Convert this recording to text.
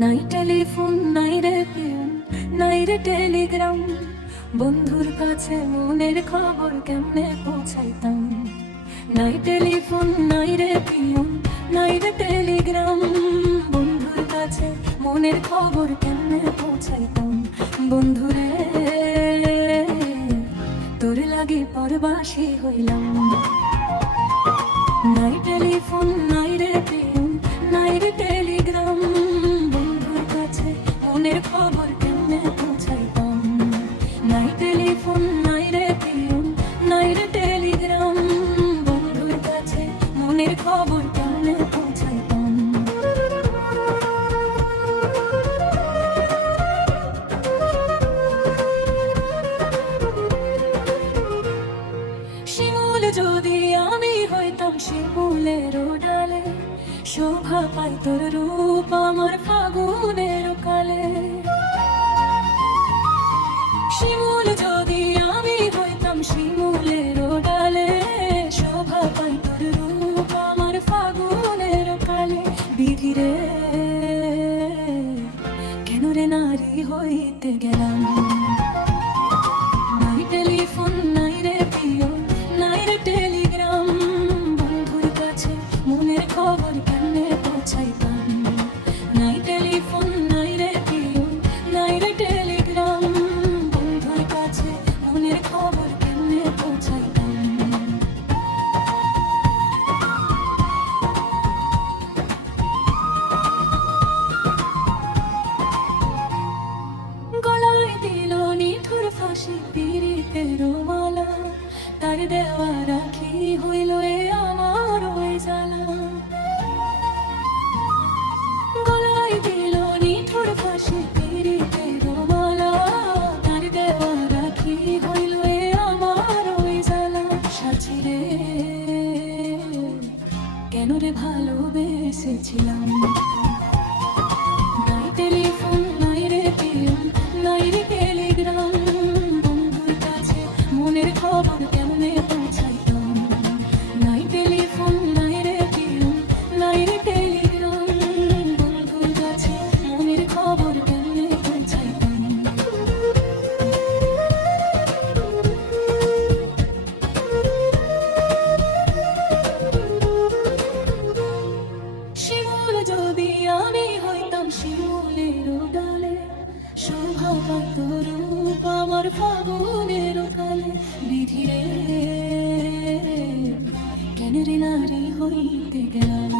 নাই টেলিফোন, নাই রে প্রেম, নাই রে টেলিগ্রাম, বন্ধুর কাছে মনের খবর কেমনে পৌঁছাইতাম। নাই টেলিফোন, নাই রে প্রেম, নাই রে টেলিগ্রাম, বন্ধুর কাছে মনের খবর কেমনে পৌঁছাইতাম। বন্ধুরে তোর লাগি পরবাসী হইলাম। নাই টেলিফোন, নাই রে প্রেম, নাই রে টেলিগ্রাম, বন্ধুর কাছে মনের খবর কেমনে পৌঁছাইতাম। নাই টেলিফোন, নাই রে প্রেম, নাই রে টেলিগ্রাম, বন্ধুর কাছে মনের খবর কেমনে পৌঁছাইতাম। শিমুল যদি আমি হইতাম শিমুলের ডালে, শোভা পাই তোর রূপ আমার ফাগুনের কালে। শিমুল যদি আমি হইতাম শিমুলের ডালে, শোভা পাই তোর রূপ আমার ফাগুনের কালে। বিধিরে কেন রে নারী হইতে গেলাম। নাই টেলিফোন, নাই রে প্রিয়, নাই রে টেলিগ্রাম, বন্ধুর কাছে মনের খবর কেমনে পৌঁছাইতাম। নাই টেলিফোন, নাই রে প্রিয়, নাই রে টেলিগ্রাম, বন্ধুর কাছে মনের খবর কেমনে পৌঁছাইতাম। গলায় দিল নিঠুর ফাঁসি পীড়িতের মালা, তার দেওয়া রাখি হইল এ আমার ওই জ্বালা। গলায় দিল নিঠুর ফাঁসি পীড়িতের মালা, তার দেওয়া রাখি হইল এ আমার ওই জ্বালা। সাথী রে কেন রে ভালোবেসেছিলাম। নাই টেলিফোন, নাই রে প্রেম, নাই রে টেলিগ্রাম, বন্ধুর কাছে মনের খবর কেমনে পৌঁছাইতাম। নাই টেলিফোন, নাই রে প্রেম, নাই রে টেলিগ্রাম, বন্ধুর কাছে মনের খবর কেমনে পৌঁছাইতাম। শিমুল যদি আমি হইতাম শিমুলের ডালে, শোভা পাইত রূপ আমার ফাগুনের কালে। বিধিরে কেন রে নারী হইতে গেলাম।